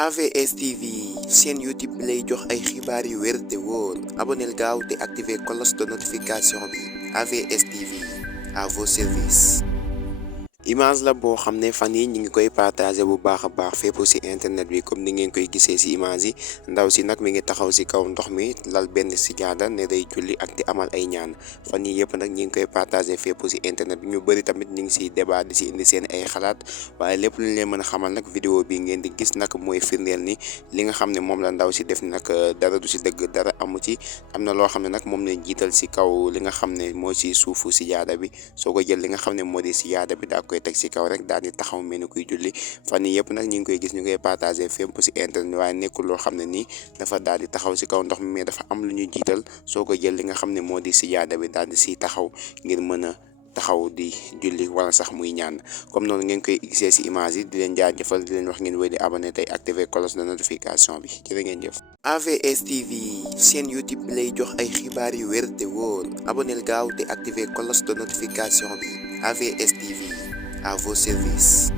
AVS TV seen YouTube bi lay jox ay xibaar yu wér te wóor aboneel gaaw te activer cloche de notification bi AVS TV à vos services. Image la boo xam ne fan yi ñu ngi koy partagé bu baax a baax fépp ci internet bi comme ni ngeen koy gisee ci image yi ndaw si nag mi ngi taxaw ci kaw ndox mi lal benn sijaada ne day julli ak di amal ay ñaan fan yi yëpp nag ñu ngi koy partagé fépp ci internet bi ñu bëri tamit ñu ngi ciy débat di ci indi seen ay xalaat waaye lépp lu ñu leen mën a xamal nag vidéo bi ngeen di gis nag mooy firndeel ni li nga xam ne moom la ndaw si def nag dara du ci dëgg dara amu ci am na loo xam ne nag moom lañ jiital ci kaw li nga xam ne moo ci suufu sijaada bi soo ko jël li nga xam ne moo di sijaada bi daa koy teg ci kaw rek daal di taxaw mel ni kuy julli fan yii yëpp nag ñu ngi koy gis ñu koy partagé fépp ci internet waaye nekkul loo xam ne nii dafa daal di taxaw ci kaw ndox mi mais dafa am lu ñu jiital soo ko jël li nga xam ne moo di sijaada bi daal di siy taxaw ngir mën a taxaw di julli wala sax muy ñaan comme noonu ngeen koy gisee ci image yi di leen jaajëfal di leen wax ngeen wéy di abonné tey activer cloche de notification bi jërë ngeen jëf. AVS TV seen YouTube bi lay jox ay xibaar yu wér te wóor aboneel gaaw te activer cloche de notification bi AVS TV à vos services.